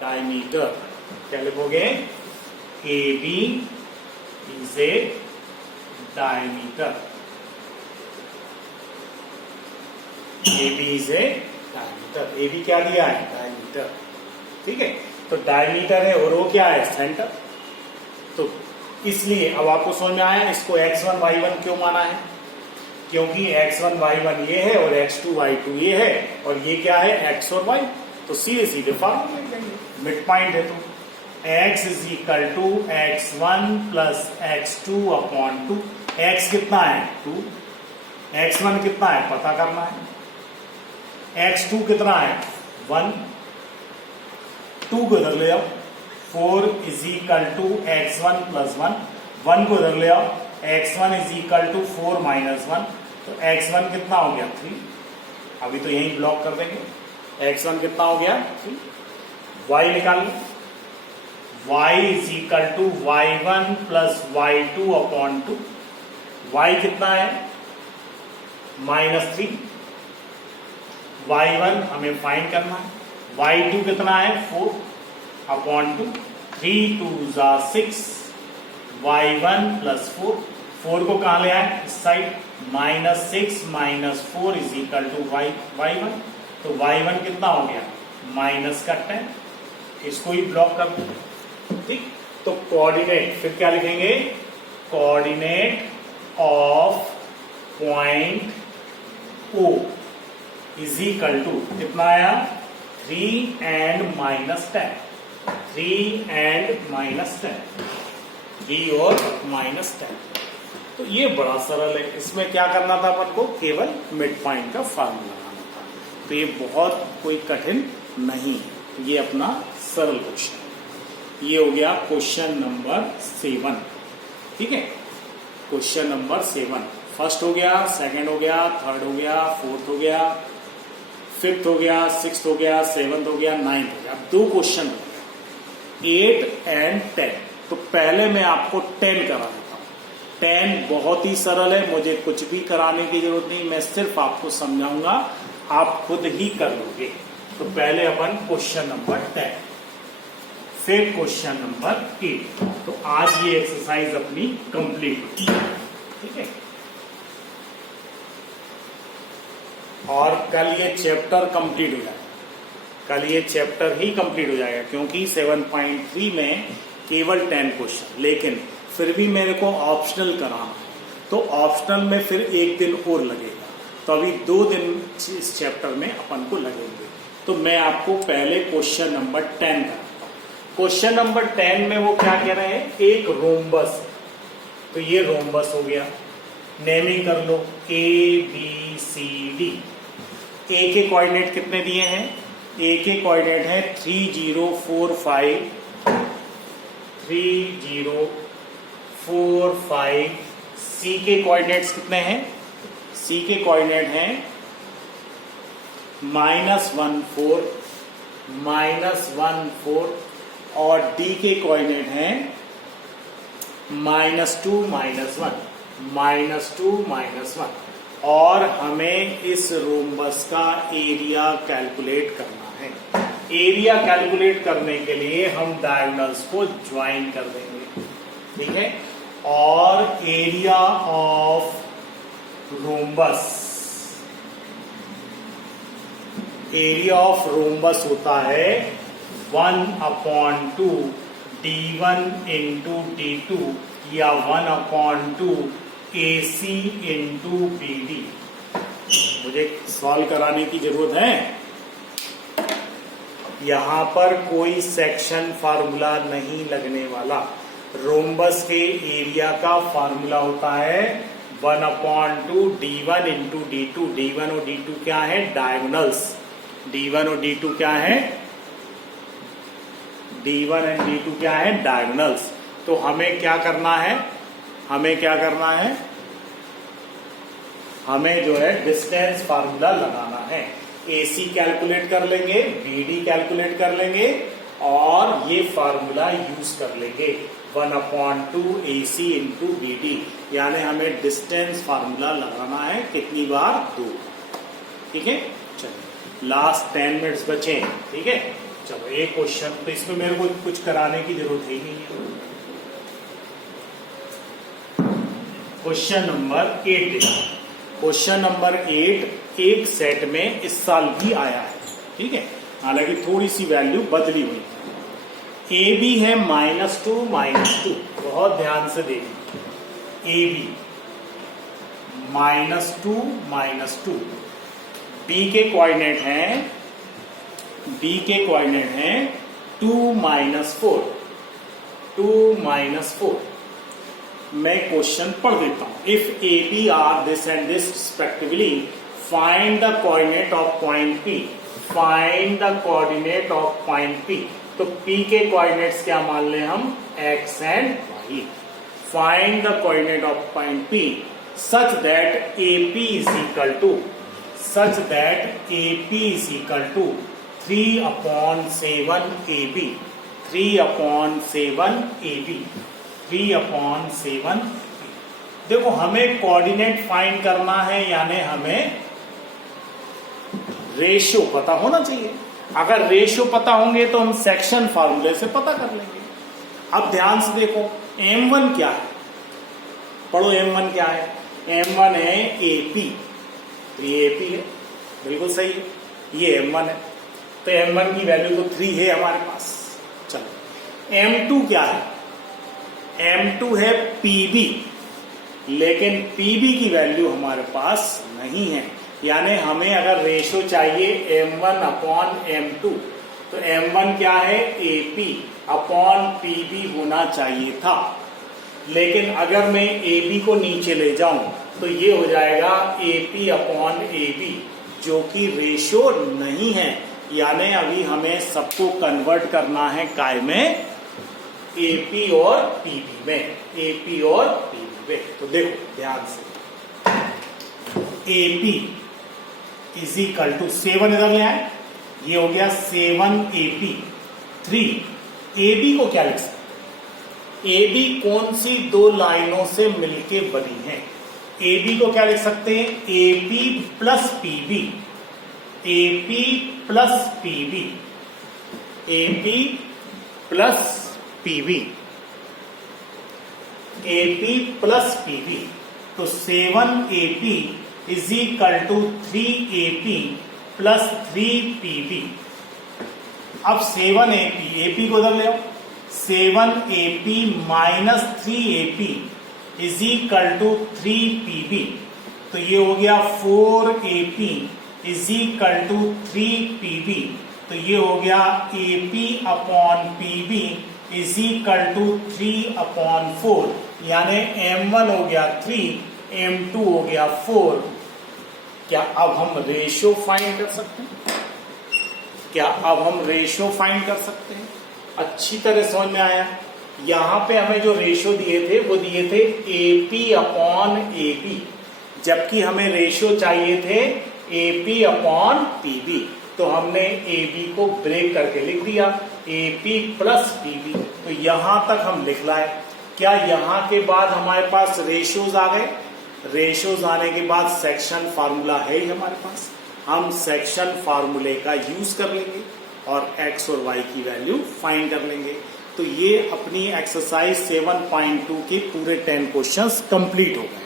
Diameter. क्या लिखोगे? A B is a diameter. A B is a diameter. A B क्या दिया है? डायमीटर। ठीक है, तो डायमीटर है और वो क्या है? सेंटर। तो इसलिए अब आपको समझ में आया इसको x1 y1 क्यों माना है? क्योंकि x1 y1 ये है और x2 y2 ये है और ये क्या है? x और y। तो सीधे सीधे फॉर्मूला लिख देंगे। मिड पॉइंट है तो x is equal to x1 plus x2 upon 2। x कितना है? 2। x1 कितना है? पता करना है। x2 कितना है? 1। 2 को इधर ले आओ। 4 is equal to x1 plus 1। 1 को इधर ले आओ। x1 is equal to 4 minus 1। तो x1 कितना हो गया? 3। अभी तो यही ब्लॉक कर देंगे। x1 कितना हो गया? 3। y निकाल लो। y is equal to y1 plus y2 upon 2। y कितना है? -3। y1 हमें फाइंड करना है। y2 कितना है? 4 अपॉन 2। 3 2 जा 6। y1 plus 4। 4 को कहां ले आए? इस side. -6 minus 4 is equal to y1। तो y1 कितना हो गया? माइनस का 10। इसको ही ब्लॉक कर दो। ठीक, तो कोऑर्डिनेट फिर क्या लिखेंगे? Coordinate of point O is equal to कितना आया? 3 एंड -10। 3 एंड -10। 3 और -10। तो ये बड़ा सरल है। इसमें क्या करना था अपन को? केवल मिड पॉइंट का फार्मूला लगाना था। तो ये बहुत कोई कठिन नहीं है, ये अपना सरल क्वेश्चन। ये हो गया क्वेश्चन नंबर 7। ठीक है, क्वेश्चन नंबर 7 फर्स्ट हो गया, सेकंड हो गया, थर्ड हो गया, फोर्थ हो गया, फिफ्थ हो गया, सिक्स्थ हो गया, सेवंथ हो गया, नाइन्थ हो गया। अब 2 क्वेश्चन हो गया, 8 एंड 10। तो पहले मैं आपको 10 करा देता हूं। 10 बहुत ही सरल है, मुझे कुछ भी कराने की जरूरत नहीं, मैं सिर्फ आपको समझाऊंगा, आप खुद ही कर लोगे। तो पहले अपन क्वेश्चन नंबर 10, फिर क्वेश्चन नंबर 8। तो आज ये एक्सरसाइज अपनी कंप्लीट होती है। ठीक है, और कल ये चैप्टर कंप्लीट हो जाएगा। कल ये चैप्टर ही कंप्लीट हो जाएगा, क्योंकि 7.3 में केवल 10 क्वेश्चन, लेकिन फिर भी मेरे को ऑप्शनल कराना है, तो ऑप्शनल में फिर 1 दिन और लगेगा। तो अभी 2 दिन इस चैप्टर में अपन को लगेंगे। तो मैं आपको पहले क्वेश्चन नंबर 10 कराता हूं। क्वेश्चन नंबर 10 में वो क्या कह रहे हैं? एक रोम्बस। तो ये रोम्बस हो गया, नेमिंग कर लो ABCD। ए के कोऑर्डिनेट कितने दिए हैं? ए के कोऑर्डिनेट है 3 0 4 5, 3 0 4 5। सी के कोऑर्डिनेट्स कितने हैं? सी के कोऑर्डिनेट हैं -1 4, -1 4, और डी के कोऑर्डिनेट हैं -2 -1, -2 -1। और हमें इस रोम्बस का एरिया कैलकुलेट करना है। एरिया कैलकुलेट करने के लिए हम डायगोनल्स को ज्वाइन कर देंगे। ठीक है, और एरिया ऑफ रोम्बस होता है 1/2 D1 इंटू D2 या 1/2 AC इंटू BD। मुझे सॉल्व कराने की जरूरत है? यहां पर कोई सेक्शन फार्मूला नहीं लगने वाला। रोम्बस के एरिया का फार्मूला होता है 1/2 D1 इंटू D2। D1 और D2 क्या है? डायगोनल्स। D1 और D2 क्या है? D1 एंड D2 क्या है? डायगोनल्स। तो हमें क्या करना है? हमें जो है डिस्टेंस फार्मूला लगाना है। AC कैलकुलेट कर लेंगे, BD कैलकुलेट कर लेंगे, और ये फार्मूला यूज कर लेंगे 1/2 AC इंटू BD। यानी हमें डिस्टेंस फार्मूला लगाना है कितनी बार? 2। ठीक है, चलिए लास्ट 10 मिनट्स बचे। ठीक है, चलो एक क्वेश्चन, तो इसमें मेरे को कुछ कराने की जरूरत ही नहीं है। क्वेश्चन नंबर 8 देखो। क्वेश्चन नंबर 8 एक सेट में इस साल भी आया है, ठीक है, हालांकि थोड़ी सी वैल्यू बदली हुई। ए बी है -2 बहुत ध्यान से देखिए। ए बी -2 बी के कोऑर्डिनेट हैं, बी के कोऑर्डिनेट हैं 2 -4। मैं क्वेश्चन पढ़ देता हूं। If A B are this and this respectively, find the coordinate of point P. Find the coordinate of point P. तो पी के कोऑर्डिनेट्स क्या मान लें हम, X and Y. Find the coordinate of point P such that AP is equal to 3/7 AB। 3/7 देखो हमें coordinate find करना है, यानी हमें रेशियो पता होना चाहिए। अगर रेशियो पता होंगे तो हम सेक्शन फार्मूले से पता कर लेंगे। अब ध्यान से देखो M1 क्या है, पढ़ो M1 क्या है। M1 है AP, तो ये AP है, बिल्कुल सही है, ये M1 है, तो M1 की वैल्यू तो 3 है हमारे पास। चलो M2 क्या है, M2 है PB, लेकिन PB की वैल्यू हमारे पास नहीं है, यानी हमें अगर रेशियो चाहिए M1/M2, तो M1 क्या है, AP/PB होना चाहिए था। लेकिन अगर मैं AB को नीचे ले जाऊं तो ये हो जाएगा AP/AB, जो कि रेशियो नहीं है, यानी अभी हमें सबको कन्वर्ट करना है काय में, AP और PB में, AP और PB में। तो देखो ध्यान से, AP इज इक्वल टू 7 इधर ले आए, ये हो गया 7AP। 3 AB को क्या लिख सकते, AB कौन सी दो लाइनों से मिलके बनी है, AB को क्या लिख सकते हैं, AP plus PB, AP plus PB, AP plus PB, AP plus PB। तो 7AP is equal to 3AP plus 3PB। अब 7AP, AP को उधर ले आओ, 7AP minus 3AP is equal to 3PB। तो ये हो गया 4AP is equal to 3PB। तो ये हो गया AP/PB इज इक्वल टू 3/4, यानी M1 हो गया 3, M2 हो गया 4। क्या अब हम रेशियो फाइंड कर सकते हैं, क्या अब हम रेशियो फाइंड कर सकते हैं? अच्छी तरह समझ में आया। यहां पे हमें जो रेशियो दिए थे वो दिए थे AP/AB, जबकि हमें रेशियो चाहिए थे AP/PB। तो हमने AB को ब्रेक करके लिख दिया AP प्लस PB। तो यहां तक हम लिख लाए। क्या यहां के बाद हमारे पास रेशियोज आ गए? रेशियोज आने के बाद सेक्शन फार्मूला है ही हमारे पास, हम सेक्शन फार्मूले का यूज कर लेंगे और x और y की वैल्यू फाइंड कर लेंगे। तो ये अपनी एक्सरसाइज 7.2 के पूरे 10 क्वेश्चंस कंप्लीट हो गए।